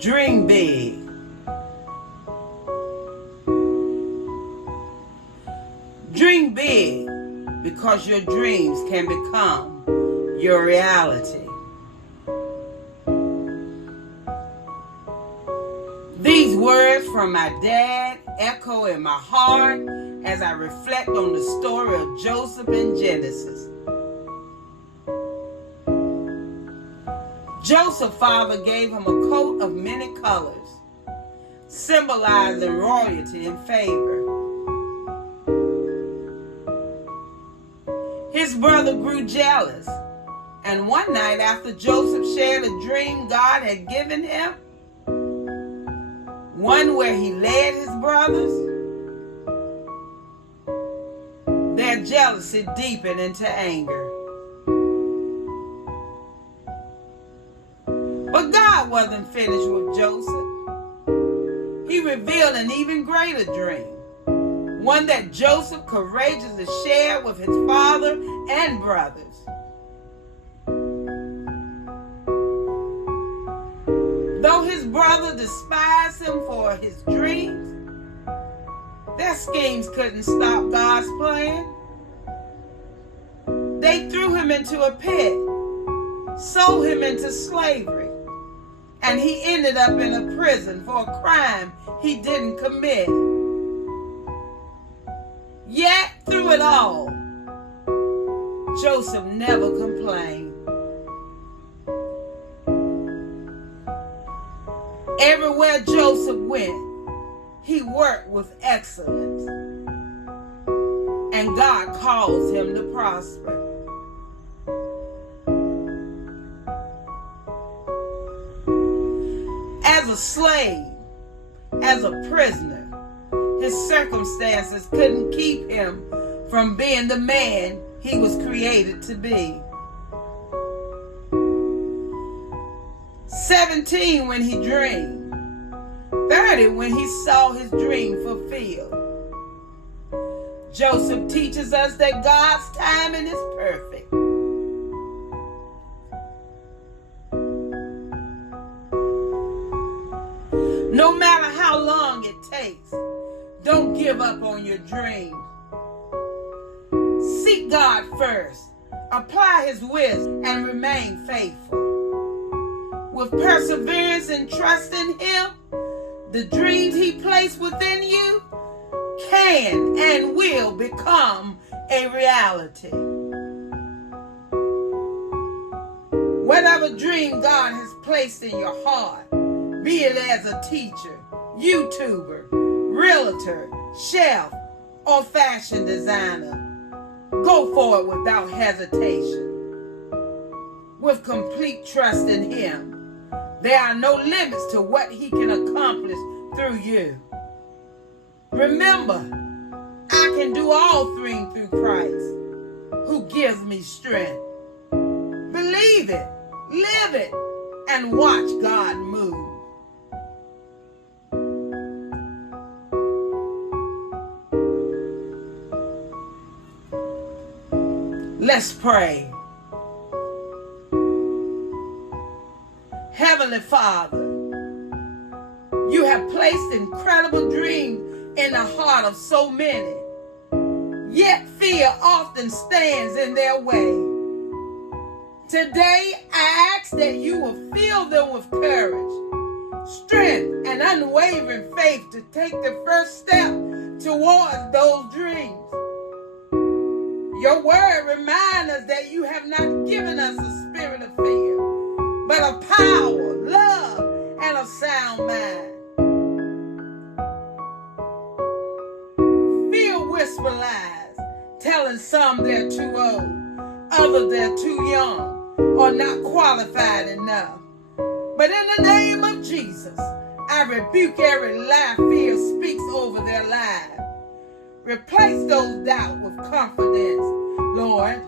Dream big. Dream big because your dreams can become your reality. These words from my dad echo in my heart as I reflect on the story of Joseph in Genesis. Joseph's father gave him a coat of many colors, symbolizing royalty and favor. His brother grew jealous, and one night after Joseph shared a dream God had given him, one where he led his brothers, their jealousy deepened into anger. But God wasn't finished with Joseph. He revealed an even greater dream, one that Joseph courageously shared with his father and brothers. Though his brother despised him for his dreams, their schemes couldn't stop God's plan. They threw him into a pit, sold him into slavery, and he ended up in a prison for a crime he didn't commit. Yet, through it all, Joseph never complained. Everywhere Joseph went, he worked with excellence, and God caused him to prosper. As a slave, as a prisoner, his circumstances couldn't keep him from being the man he was created to be. 17 when he dreamed, 30 when he saw his dream fulfilled. Joseph teaches us that God's timing is perfect. No matter how long it takes, don't give up on your dreams. Seek God first, apply His wisdom, and remain faithful. With perseverance and trust in Him, the dreams He placed within you can and will become a reality. Whatever dream God has placed in your heart, be it as a teacher, YouTuber, realtor, chef, or fashion designer, go for it without hesitation. With complete trust in Him, there are no limits to what He can accomplish through you. Remember, I can do all things through Christ, who gives me strength. Believe it, live it, and watch God move. Let's pray. Heavenly Father, you have placed incredible dreams in the heart of so many, yet fear often stands in their way. Today, I ask that you will fill them with courage, strength, and unwavering faith to take the first step towards those dreams. Your word reminds us that you have not given us a spirit of fear, but of power, love, and a sound mind. Fear whisper lies, telling some they're too old, others they're too young, or not qualified enough. But in the name of Jesus, I rebuke every lie fear speaks over their lives. Replace those doubts with confidence, Lord.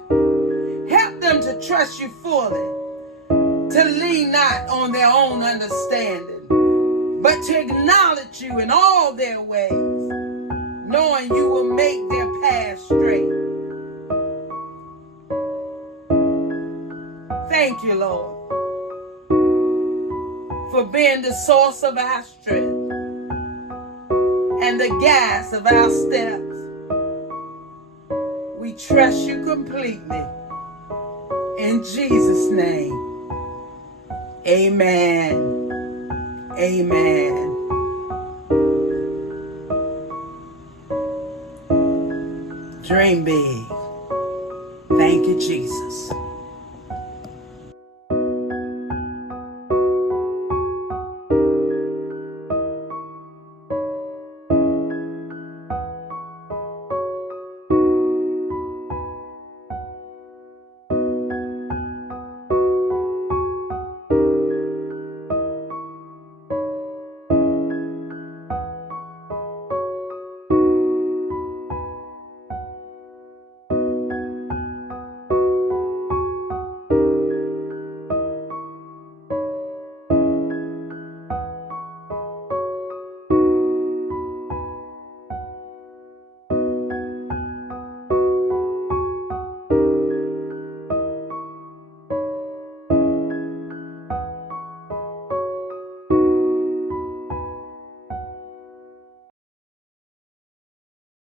Help them to trust you fully, to lean not on their own understanding, but to acknowledge you in all their ways, knowing you will make their path straight. Thank you, Lord. for being the source of our strength and the gas of our steps. We trust you completely. In Jesus' name, amen. Amen. Dream big. Thank you, Jesus.